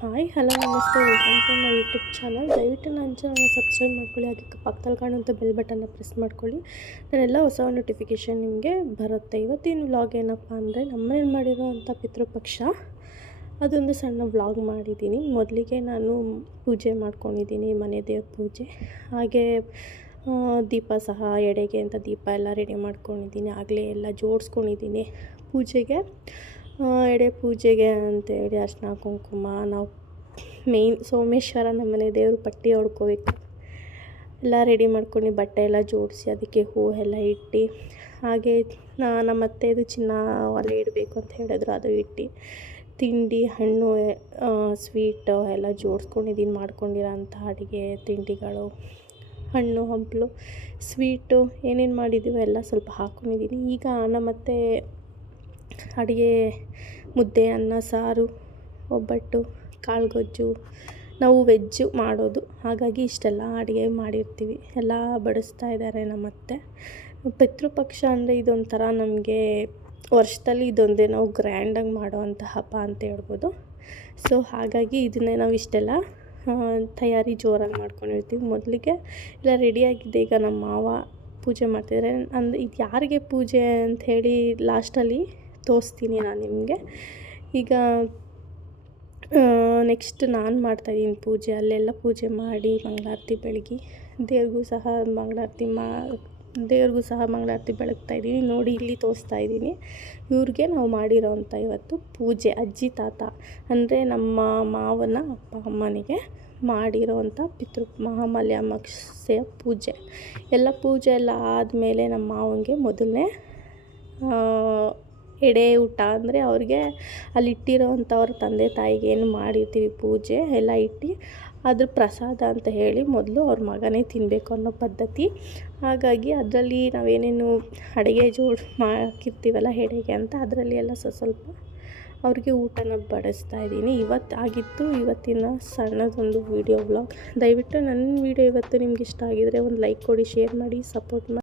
Hi, hello, ನಮಸ್ತೆ welcome to my YouTube channel ದಯವಿಟ್ಟು ನನ್ನ ಚಾನಲ್ನ ಸಬ್ಸ್ಕ್ರೈಬ್ ಮಾಡ್ಕೊಳ್ಳಿ ಹಾಗೆ ಪಕ್ಕದಲ್ಲಿ ಕಾಣುವಂಥ ಬೆಲ್ ಬಟನ್ನ ಪ್ರೆಸ್ ಮಾಡ್ಕೊಳ್ಳಿ. ನಾನೆಲ್ಲ ಹೊಸ ನೋಟಿಫಿಕೇಷನ್ ನಿಮಗೆ ಬರುತ್ತೆ. ಇವತ್ತಿನ ವ್ಲಾಗ್ ಏನಪ್ಪ ಅಂದರೆ ನಮ್ಮನೇಲಿ ಮಾಡಿರೋವಂಥ ಪಿತೃಪಕ್ಷ. ಅದೊಂದು ಸಣ್ಣ ವ್ಲಾಗ್ ಮಾಡಿದ್ದೀನಿ. ಮೊದಲಿಗೆ ನಾನು ಪೂಜೆ ಮಾಡ್ಕೊಂಡಿದ್ದೀನಿ, ಮನೆ ದೇವ್ರ ಪೂಜೆ. ಹಾಗೆ ದೀಪ ಸಹ, ಎಡೆಗೆ ಅಂತ ದೀಪ ಎಲ್ಲ ರೆಡಿ ಮಾಡ್ಕೊಂಡಿದ್ದೀನಿ. ಆಗಲೇ ಎಲ್ಲ ಜೋಡಿಸ್ಕೊಂಡಿದ್ದೀನಿ ಪೂಜೆಗೆ. ಎಡೆ ಪೂಜೆಗೆ ಅಂತೇಳಿ ಅರ್ಶಿನ, ಕುಂಕುಮ, ನಾವು ಮೇಯ್ನ್ ಸೋಮೇಶ್ವರ ನಮ್ಮನೆ ದೇವರು ಪಟ್ಟಿ ಹೊಡ್ಕೋಬೇಕು. ಎಲ್ಲ ರೆಡಿ ಮಾಡ್ಕೊಂಡು ಬಟ್ಟೆ ಎಲ್ಲ ಜೋಡಿಸಿ ಅದಕ್ಕೆ ಹೂವು ಎಲ್ಲ ಇಟ್ಟು, ಹಾಗೆ ನಮ್ಮ ಅತ್ತೆದು ಚಿನ್ನ ಒಲೆ ಇಡಬೇಕು ಅಂತ ಹೇಳಿದ್ರು, ಅದು ಇಟ್ಟು ತಿಂಡಿ, ಹಣ್ಣು ಸ್ವೀಟು ಎಲ್ಲ ಜೋಡಿಸ್ಕೊಂಡಿದ್ದೀನಿ ಅಡುಗೆ, ತಿಂಡಿಗಳು, ಹಣ್ಣು, ಹಂಪಲು ಸ್ವೀಟು ಏನೇನು ಮಾಡಿದ್ದೀವೋ ಎಲ್ಲ ಸ್ವಲ್ಪ ಹಾಕ್ಕೊಂಡಿದ್ದೀನಿ ಈಗ ನಮ್ಮತ್ತೆ ಅಡುಗೆ, ಮುದ್ದೆ, ಅನ್ನ, ಸಾರು, ಒಬ್ಬಟ್ಟು, ಕಾಳುಗೊಜ್ಜು, ನಾವು ವೆಜ್ಜು ಮಾಡೋದು. ಹಾಗಾಗಿ ಇಷ್ಟೆಲ್ಲ ಅಡುಗೆ ಮಾಡಿರ್ತೀವಿ. ಎಲ್ಲ ಬಡಿಸ್ತಾ ಇದ್ದಾರೆ ನಮ್ಮತ್ತೆ ಪಿತೃಪಕ್ಷ ಅಂದರೆ ಇದೊಂಥರ ನಮಗೆ ವರ್ಷದಲ್ಲಿ ಇದೊಂದೇ ನಾವು ಗ್ರ್ಯಾಂಡಾಗಿ ಮಾಡೋವಂಥ ಹಬ್ಬ ಅಂತ ಹೇಳ್ಬೋದು. ಸೊ ಹಾಗಾಗಿ ಇದನ್ನೇ ನಾವು ಇಷ್ಟೆಲ್ಲ ತಯಾರಿ ಜೋರಾಗಿ ಮಾಡ್ಕೊಂಡಿರ್ತೀವಿ ಮೊದಲಿಗೆ ಎಲ್ಲ ರೆಡಿಯಾಗಿದೆ ಈಗ ನಮ್ಮ ಮಾವ ಪೂಜೆ ಮಾಡ್ತಿದ್ದಾರೆ ಅಂದರೆ ಇದು ಯಾರಿಗೆ ಪೂಜೆ ಅಂಥೇಳಿ ಲಾಸ್ಟಲ್ಲಿ ತೋರಿಸ್ತೀನಿ ನಾನು ನಿಮಗೆ. ಈಗ ನೆಕ್ಸ್ಟ್ ನಾನು ಮಾಡ್ತಾಯಿದ್ದೀನಿ ಪೂಜೆ. ಅಲ್ಲೆಲ್ಲ ಪೂಜೆ ಮಾಡಿ ಮಂಗಳಾರತಿ ಬೆಳಗಿ. ದೇವ್ರಿಗೂ ಸಹ ಮಂಗಳಾರತಿ ಮಾ, ದೇವ್ರಿಗೂ ಸಹ ಮಂಗಳಾರತಿ ಬೆಳಗ್ತಾ ಇದ್ದೀನಿ. ನೋಡಿ, ಇಲ್ಲಿ ತೋರಿಸ್ತಾ ಇದ್ದೀನಿ. ಇವ್ರಿಗೆ ನಾವು ಮಾಡಿರೋವಂಥ ಇವತ್ತು ಪೂಜೆ, ಅಜ್ಜಿ, ತಾತ, ಅಂದರೆ ನಮ್ಮ ಮಾವನ ಅಪ್ಪ ಅಮ್ಮನಿಗೆ ಮಾಡಿರೋವಂಥ ಪಿತೃ ಮಹಾಮಲ್ಯ ಪೂಜೆ. ಎಲ್ಲ ಪೂಜೆ ಎಲ್ಲ ಆದಮೇಲೆ ನಮ್ಮ ಮಾವನಿಗೆ ಮೊದಲನೇ ಎಡೆ ಊಟ ಅಂದರೆ ಅವ್ರಿಗೆ ಅಲ್ಲಿ ಇಟ್ಟಿರೋವಂಥವ್ರ ತಂದೆ ತಾಯಿಗೆ ಏನು ಮಾಡಿರ್ತೀವಿ ಪೂಜೆ ಎಲ್ಲ ಇಟ್ಟು ಅದ್ರ ಪ್ರಸಾದ ಅಂತ ಹೇಳಿ ಮೊದಲು ಅವ್ರ ಮಗನೇ ತಿನ್ನಬೇಕು ಅನ್ನೋ ಪದ್ಧತಿ. ಹಾಗಾಗಿ ಅದರಲ್ಲಿ ನಾವೇನೇನು ಅಡುಗೆ ಜೋಡ್ ಹಾಕಿರ್ತೀವಲ್ಲ ಎಡೆಗೆ ಅಂತ ಅದರಲ್ಲಿ ಎಲ್ಲ ಸ್ವಲ್ಪ ಸ್ವಲ್ಪ ಅವ್ರಿಗೆ ಊಟನ ಬಡಿಸ್ತಾ ಇದ್ದೀನಿ. ಇವತ್ತು ಆಗಿತ್ತು, ಇವತ್ತಿನ ಸಣ್ಣದೊಂದು ವೀಡಿಯೋ ಬ್ಲಾಗ್ ದಯವಿಟ್ಟು ನನ್ನ ವೀಡಿಯೋ ಇವತ್ತು ನಿಮ್ಗೆ ಇಷ್ಟ ಆಗಿದ್ದರೆ ಒಂದು ಲೈಕ್ ಕೊಡಿ, ಶೇರ್ ಮಾಡಿ, ಸಪೋರ್ಟ್ ಮಾಡಿ